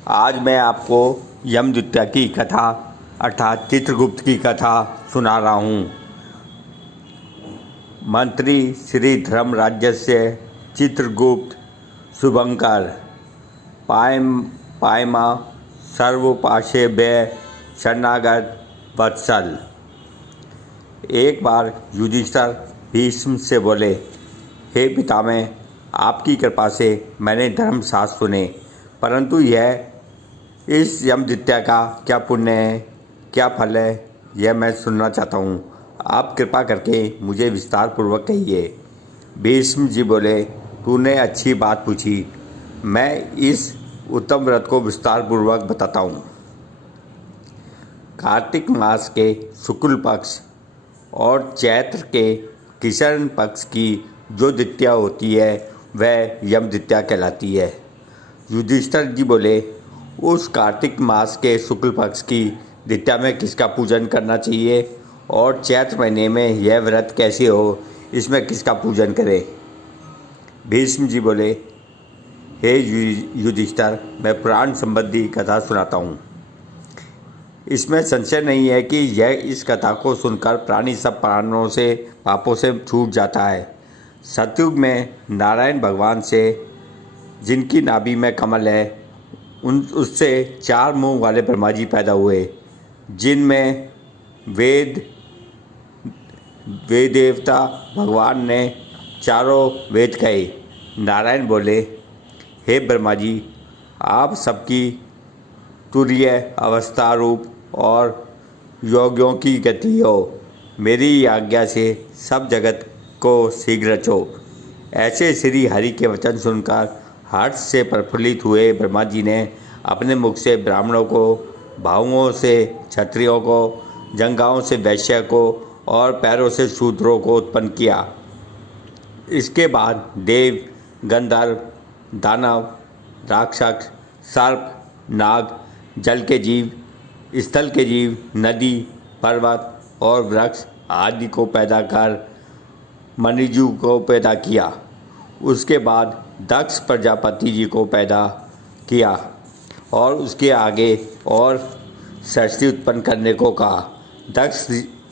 आज मैं आपको यमद्वितीया की कथा अर्थात चित्रगुप्त की कथा सुना रहा हूँ। मंत्री श्री धर्मराजस्य चित्रगुप्त शुभंकर पायमा सर्वोपाशे व्यय शरणागत वत्सल। एक बार युधिष्ठिर भीष्म से बोले, हे पितामह, आपकी कृपा से मैंने धर्मशास्त्र सुने, परंतु यह इस यमद्वितीया का क्या पुण्य है, क्या फल है, यह मैं सुनना चाहता हूँ। आप कृपा करके मुझे विस्तार पूर्वक कहिए। भीष्म जी बोले, तूने अच्छी बात पूछी, मैं इस उत्तम व्रत को विस्तार पूर्वक बताता हूँ। कार्तिक मास के शुक्ल पक्ष और चैत्र के कृष्ण पक्ष की जो द्वितीया होती है वह यमद्वितीया कहलाती है। युधिष्ठिर जी बोले, उस कार्तिक मास के शुक्ल पक्ष की द्वितीया में किसका पूजन करना चाहिए और चैत्र महीने में यह व्रत कैसे हो, इसमें किसका पूजन करें। भीष्म जी बोले, हे युधिष्ठिर, मैं पुराण संबंधी कथा सुनाता हूँ। इसमें संशय नहीं है कि यह इस कथा को सुनकर प्राणी सब प्राणों से पापों से छूट जाता है। सतयुग में नारायण भगवान से, जिनकी नाभि में कमल है, उससे 4 मुंह वाले ब्रह्मा जी पैदा हुए, जिनमें वेद देवता भगवान ने चारों वेद कहे। नारायण बोले, हे ब्रह्मा जी, आप सबकी तुरीय अवस्था रूप और योगियों की गति हो, मेरी आज्ञा से सब जगत को शीघ्र रचो। ऐसे श्री हरि के वचन सुनकर हर्ष से प्रफुल्लित हुए ब्रह्मा जी ने अपने मुख से ब्राह्मणों को, भावों से क्षत्रियों को, जंगाओं से वैश्य को और पैरों से शूद्रों को उत्पन्न किया। इसके बाद देव, गंधर्व, दानव, राक्षस, सर्प, नाग, जल के जीव, स्थल के जीव, नदी, पर्वत और वृक्ष आदि को पैदा कर मनुजु को पैदा किया। उसके बाद दक्ष प्रजापति जी को पैदा किया और उसके आगे और सृष्टि उत्पन्न करने को कहा। दक्ष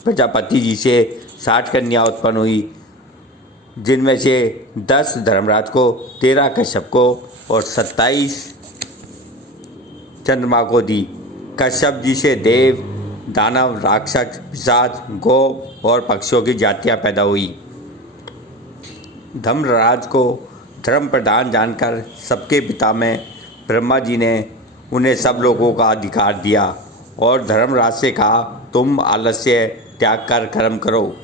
प्रजापति जी से 60 कन्या उत्पन्न हुई, जिनमें से 10 धर्मराज को, 13 कश्यप को और 27 चंद्रमा को दी। कश्यप जी से देव, दानव, राक्षस, पिशाच, गौ और पक्षियों की जातियां पैदा हुई। धर्मराज को धर्म प्रधान जानकर सबके पिता में ब्रह्मा जी ने उन्हें सब लोगों का अधिकार दिया और धर्मराज से कहा, तुम आलस्य त्याग कर कर्म करो।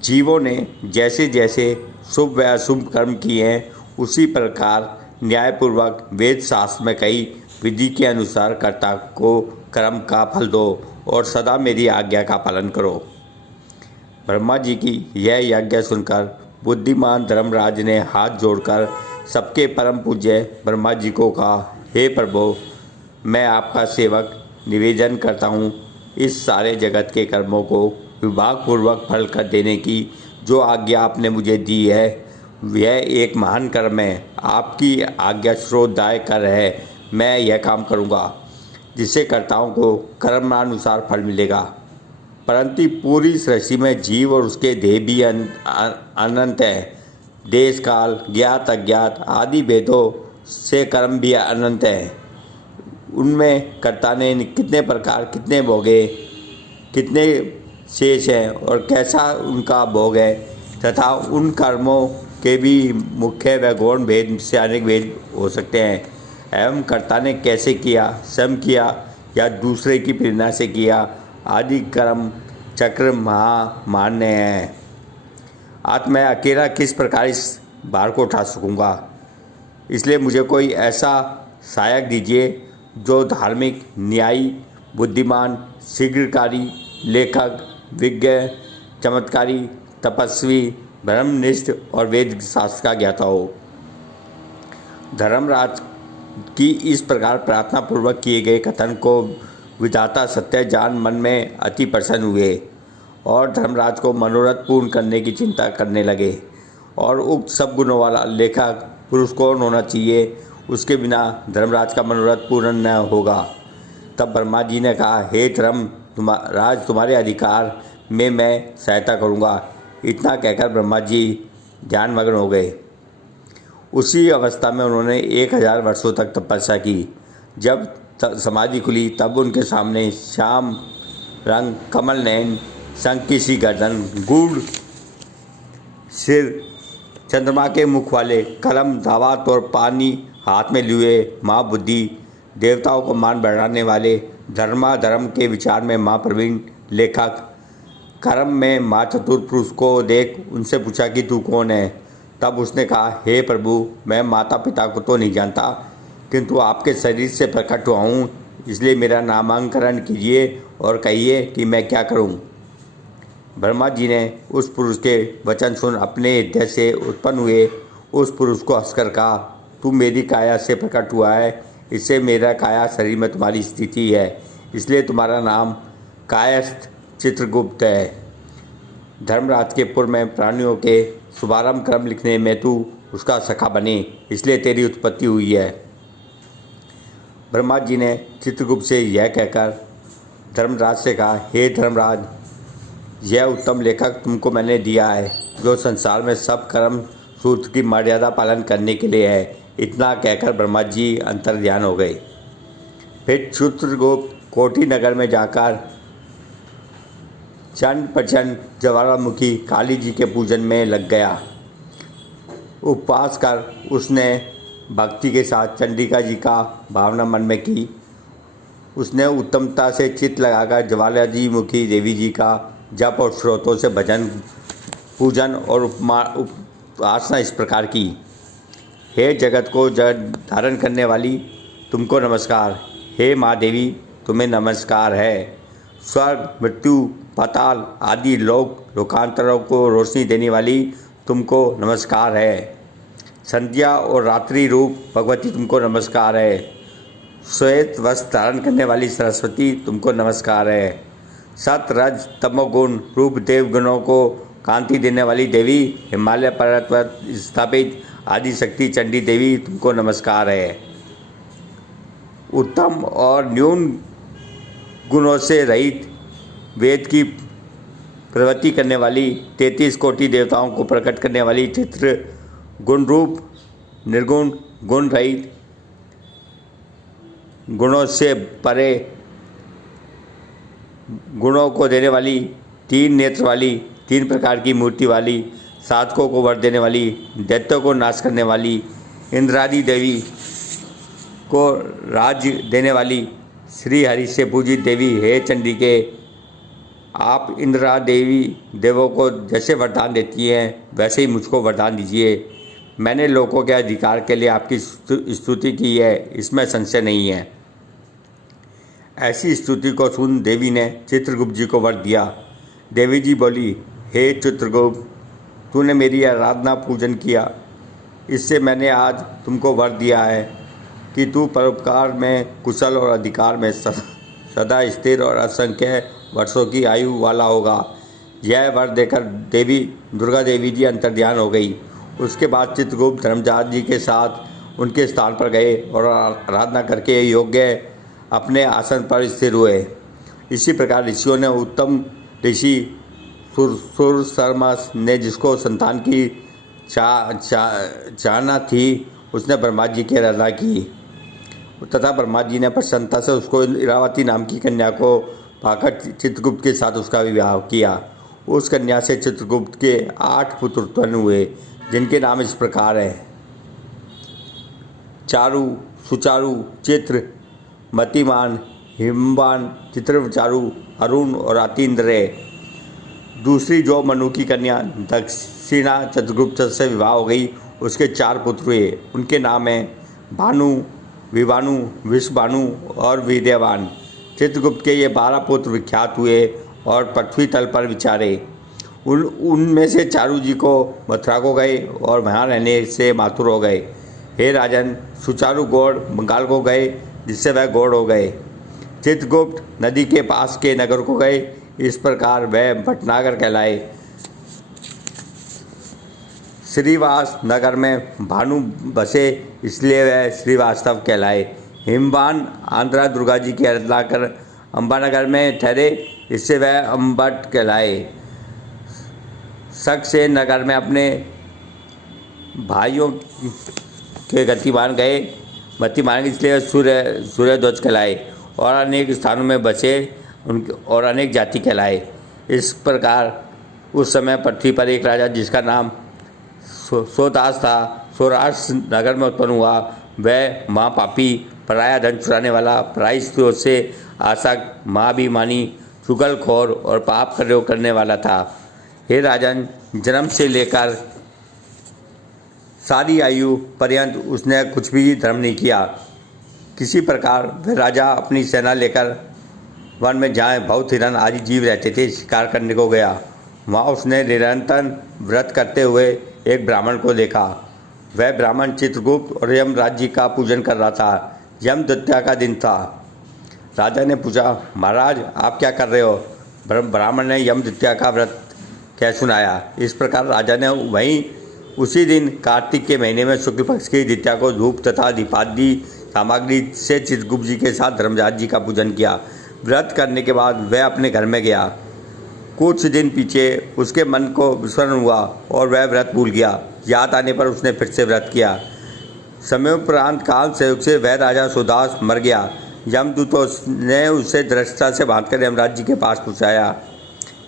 जीवों ने जैसे जैसे शुभ व अशुभ कर्म किए हैं, उसी प्रकार न्यायपूर्वक वेद शास्त्र में कही विधि के अनुसार कर्ता को कर्म का फल दो और सदा मेरी आज्ञा का पालन करो। ब्रह्मा जी की यह आज्ञा सुनकर बुद्धिमान धर्मराज ने हाथ जोड़कर सबके परम पूज्य ब्रह्मा जी को कहा, हे प्रभु, मैं आपका सेवक निवेदन करता हूँ, इस सारे जगत के कर्मों को विभागपूर्वक फल कर देने की जो आज्ञा आपने मुझे दी है, यह एक महान कर्म है। आपकी आज्ञा श्रोतदायक कर है। मैं यह काम करूँगा जिससे कर्ताओं को कर्मानुसार फल मिलेगा। परंतु पूरी सृष्टि में जीव और उसके देह भी अनंत है। देश काल, ज्ञात अज्ञात आदि भेदों से कर्म भी अनंत है। उनमें कर्ता ने कितने प्रकार, कितने भोगे, कितने शेष हैं और कैसा उनका भोग है, तथा उन कर्मों के भी मुख्य व गौण भेद से अनेक भेद हो सकते हैं। एवं कर्ता ने कैसे किया, स्वयं किया या दूसरे की प्रेरणा से किया, आदि कर्म चक्र मान्य हैं। आज मैं अकेला किस प्रकार इस भार को उठा सकूंगा, इसलिए मुझे कोई ऐसा सहायक दीजिए जो धार्मिक, न्यायी, बुद्धिमान, शीघ्रकारी, लेखक, विज्ञ, चमत्कारी, तपस्वी, ब्रह्मनिष्ठ और वेद शास्त्र का ज्ञाता हो। धर्मराज की इस प्रकार प्रार्थना पूर्वक किए गए कथन को विधाता सत्य जान मन में अति प्रसन्न हुए और धर्मराज को मनोरथ पूर्ण करने की चिंता करने लगे। और उक्त सब गुणों वाला लेखक पुरुष कौन होना चाहिए, उसके बिना धर्मराज का मनोरथ पूर्ण न होगा। तब ब्रह्मा जी ने कहा, हे धर्मराज, तुम्हारे अधिकार में मैं सहायता करूँगा। इतना कहकर ब्रह्मा जी ध्यानमग्न हो गए। उसी अवस्था में उन्होंने 1000 वर्षों तक तपस्या की। जब समाधि खुली तब उनके सामने श्याम रंग, कमल नयन, शंख की सी गर्दन, गूढ़ सिर, चंद्रमा के मुख वाले, कलम दावात और पानी हाथ में लिए माँ बुद्धि, देवताओं को मान बढ़ाने वाले, धर्म के विचार में माँ प्रवीण, लेखक, कर्म में माँ चतुर पुरुष को देख उनसे पूछा कि तू कौन है। तब उसने कहा, हे प्रभु, मैं माता पिता को तो नहीं जानता, किंतु आपके शरीर से प्रकट हुआ हूँ, इसलिए मेरा नामांकन कीजिए और कहिए कि मैं क्या करूँ। ब्रह्मा जी ने उस पुरुष के वचन सुन अपने हृदय से उत्पन्न हुए उस पुरुष को हंसकर कहा, तू मेरी काया से प्रकट हुआ है, इससे मेरा काया शरीर में तुम्हारी स्थिति है, इसलिए तुम्हारा नाम कायस्थ चित्रगुप्त है। धर्मराज के पुर में प्राणियों के शुभारंभ क्रम लिखने में तू उसका सखा बने, इसलिए तेरी उत्पत्ति हुई है। ब्रह्मा जी ने चित्रगुप्त से यह कहकर धर्मराज से कहा, हे धर्मराज, यह उत्तम लेखक तुमको मैंने दिया है, जो संसार में सब कर्म सूत्र की मर्यादा पालन करने के लिए है। इतना कहकर ब्रह्मा जी अंतर्ध्यान हो गए। फिर चित्रगुप्त कोटि नगर में जाकर चंड प्रचंड ज्वालामुखी काली जी के पूजन में लग गया। उपवास कर उसने भक्ति के साथ चंडिका जी का भावना मन में की। उसने उत्तमता से चित्त लगाकर ज्वाला जी मुखी देवी जी का जप और स्रोतों से भजन, पूजन और उपासना इस प्रकार की। हे जगत को जगत धारण करने वाली, तुमको नमस्कार। हे माँ देवी, तुम्हें नमस्कार है। स्वर्ग, मृत्यु, पाताल आदि लोकांतरों को रोशनी देने वाली, तुमको नमस्कार है। संध्या और रात्रि रूप भगवती, तुमको नमस्कार है। श्वेत वस्त्र धारण करने वाली सरस्वती, तुमको नमस्कार है। सत रज तमोगुण रूप देव गुणों को कांति देने वाली देवी, हिमालय पर्वत पर स्थापित आदि शक्ति चंडी देवी, तुमको नमस्कार है। उत्तम और न्यून गुणों से रहित वेद की प्रवृत्ति करने वाली, 33 कोटि देवताओं को प्रकट करने वाली, चित्र गुण रूप निर्गुण गुण रहित, गुणों से परे गुणों को देने वाली, 3 नेत्र वाली, 3 प्रकार की मूर्ति वाली, साधकों को वर देने वाली, दैत्यों को नाश करने वाली, इंद्रादि देवी को राज्य देने वाली, श्री हरि से पूजित देवी, हे चंडिके, आप इंद्रा देवी देवों को जैसे वरदान देती हैं वैसे ही मुझको वरदान दीजिए। मैंने लोगों के अधिकार के लिए आपकी स्तुति की है, इसमें संशय नहीं है। ऐसी स्तुति को सुन देवी ने चित्रगुप्त जी को वर दिया। देवी जी बोली, हे चित्रगुप्त, तूने मेरी आराधना पूजन किया, इससे मैंने आज तुमको वर दिया है कि तू परोपकार में कुशल और अधिकार में सदा स्थिर और असंख्य वर्षों की आयु वाला होगा। यह वर देकर देवी दुर्गा देवी जी अंतर्ध्यान हो गई। उसके बाद चित्रगुप्त धर्मराज जी के साथ उनके स्थान पर गए और आराधना करके योग्य अपने आसन पर स्थिर हुए। इसी प्रकार ऋषियों ने, उत्तम ऋषि सुरसर्मा ने जिसको संतान की चाहना थी, उसने ब्रह्मा जी की आराधना की तथा ब्रह्मा जी ने प्रसन्नता से उसको इरावती नाम की कन्या को पाकर चित्रगुप्त के साथ उसका विवाह किया। उस कन्या से चित्रगुप्त के 8 पुत्र उत्पन्न हुए, जिनके नाम इस प्रकार हैं: चारु, सुचारु, चित्र, मतिमान, हिमवान, चित्रचारु, अरुण और अतीन्द्रिय। दूसरी जो मनु की कन्या दक्षिणा चित्रगुप्त से विवाह हो गई, उसके 4 पुत्र हुए। उनके नाम हैं भानु, विभानु, विषभानु और विद्यावान। चित्रगुप्त के ये 12 पुत्र विख्यात हुए और पृथ्वी तल पर विचारे। उनमें से चारु जी को मथुरा को गए और वहाँ रहने से माथुर हो गए। हे राजन, सुचारु गौड़ बंगाल को गए, जिससे वह गौड़ हो गए। चित्रगुप्त नदी के पास के नगर को गए, इस प्रकार वह भटनागर कहलाए। श्रीवास नगर में भानु बसे, इसलिए वह श्रीवास्तव कहलाए। हिमवान आंध्रा दुर्गा जी की आराधना कर अंबानगर में ठहरे, इससे वह अम्बट कहलाए। शक से नगर में अपने भाइयों के गतिमान गए, इसलिए सूर्य ध्वज कहलाए। और अनेक स्थानों में बसे उनके और अनेक जाति कहलाए। इस प्रकार उस समय पृथ्वी पर एक राजा जिसका नाम सोदास था, सौराष्ट्र नगर में उत्पन्न हुआ। वह महापापी, पराया धन चुराने वाला, पराई स्त्रियों से आसक्त, महाभिमानी, चुगलखोर और पाप करने वाला था। हे राजन, जन्म से लेकर सारी आयु पर्यंत उसने कुछ भी धर्म नहीं किया। किसी प्रकार वह राजा अपनी सेना लेकर वन में जहाँ बहुत हिरन आदि जीव रहते थे शिकार करने को गया। वहाँ उसने निरंतर व्रत करते हुए एक ब्राह्मण को देखा। वह ब्राह्मण चित्रगुप्त और यमराज जी का पूजन कर रहा था। यमदत्ता का दिन था। राजा ने पूछा, महाराज आप क्या कर रहे हो? ब्राह्मण ने यमदत्ता का व्रत कह सुनाया। इस प्रकार राजा ने उसी दिन कार्तिक के महीने में शुक्ल पक्ष की द्वितीया को धूप तथा दीपादि सामग्री से चित्रगुप्त जी के साथ धर्मराज जी का पूजन किया। व्रत करने के बाद वह अपने घर में गया। कुछ दिन पीछे उसके मन को विस्मरण हुआ और वह व्रत भूल गया। याद आने पर उसने फिर से व्रत किया। समयोपरांत काल संयोग से वह राजा सुदास मर गया। यमदूतों ने उसे दृष्टता से बांधकर यमराज जी के पास पहुँचाया।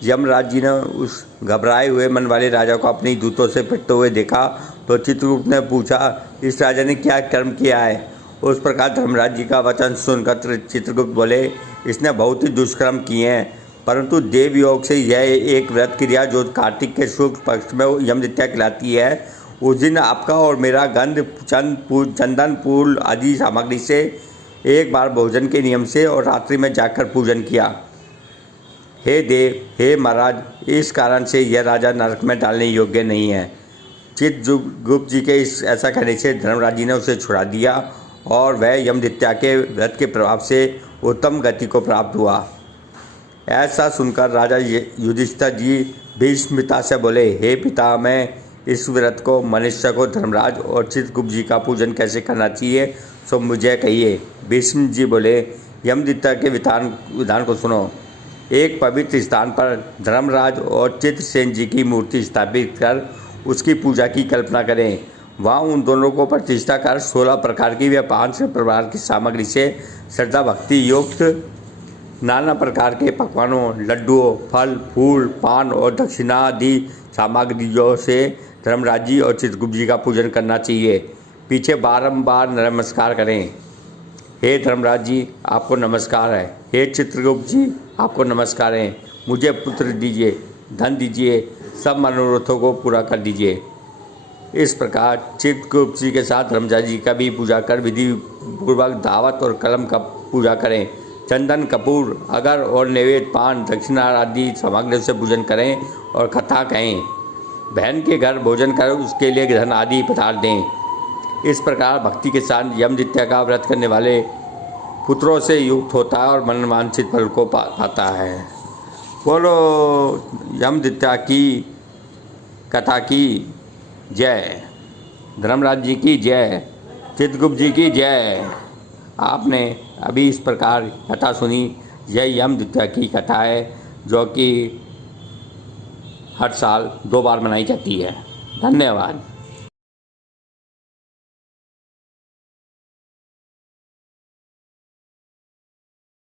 यमराज जी ने उस घबराए हुए मन वाले राजा को अपनी दूतों से पिटते हुए देखा तो चित्रगुप्त ने पूछा, इस राजा ने क्या कर्म किया है? उस प्रकार धर्मराज जी का वचन सुनकर चित्रगुप्त बोले, इसने बहुत ही दुष्कर्म किए हैं, परंतु देव योग से यह एक व्रत क्रिया जो कार्तिक के शुक्ल पक्ष में यमदत्ता कहलाती है, उस दिन आपका और मेरा गंध चंदन फूल आदि सामग्री से एक बार भोजन के नियम से और रात्रि में जाकर पूजन किया। हे देव, हे महाराज, इस कारण से यह राजा नरक में डालने योग्य नहीं है। चित्रगुप्त जी के इस ऐसा कहने से धर्मराज जी ने उसे छुड़ा दिया और वह यमदत्ता के व्रत के प्रभाव से उत्तम गति को प्राप्त हुआ। ऐसा सुनकर राजा युधिष्ठिर जी भीष्मिता से बोले, हे पिता, मैं इस व्रत को मनुष्य को धर्मराज और चित्रगुप्त जी का पूजन कैसे करना चाहिए सो मुझे कहिए। भीष्म जी बोले, यमदत्ता के विधान को सुनो। एक पवित्र स्थान पर धर्मराज और चित्रसेन जी की मूर्ति स्थापित कर उसकी पूजा की कल्पना करें। वहाँ उन दोनों को प्रतिष्ठा कर 16 प्रकार की व 5 प्रकार की सामग्री से श्रद्धा भक्ति युक्त नाना प्रकार के पकवानों, लड्डुओं, फल, फूल, पान और दक्षिणा आदि सामग्रियों से धर्मराज जी और चित्रगुप्त जी का पूजन करना चाहिए। पीछे बारंबार नमस्कार करें। हे धर्मराज जी, आपको नमस्कार है। हे चित्रगुप्त जी, आपको नमस्कार है। मुझे पुत्र दीजिए, धन दीजिए, सब मनोरथों को पूरा कर दीजिए। इस प्रकार चित्रगुप्त जी के साथ धर्मराज जी का भी पूजा कर विधि पूर्वक दावत और कलम का पूजा करें। चंदन, कपूर, अगर और नैवेद्य, पान, दक्षिणा आदि सामग्रियों से पूजन करें और कथा कहें। बहन के घर भोजन कर उसके लिए धन आदि पदार्थ दें। इस प्रकार भक्ति के साथ यमदत्ता का व्रत करने वाले पुत्रों से युक्त होता है और मनवांछित फल को पाता है। बोलो यमदत्ता की कथा की जय, धर्मराज जी की जय, चित्रगुप्त जी की जय। आपने अभी इस प्रकार कथा सुनी। यह यमदत्ता की कथा है जो कि हर साल 2 बार मनाई जाती है। धन्यवाद।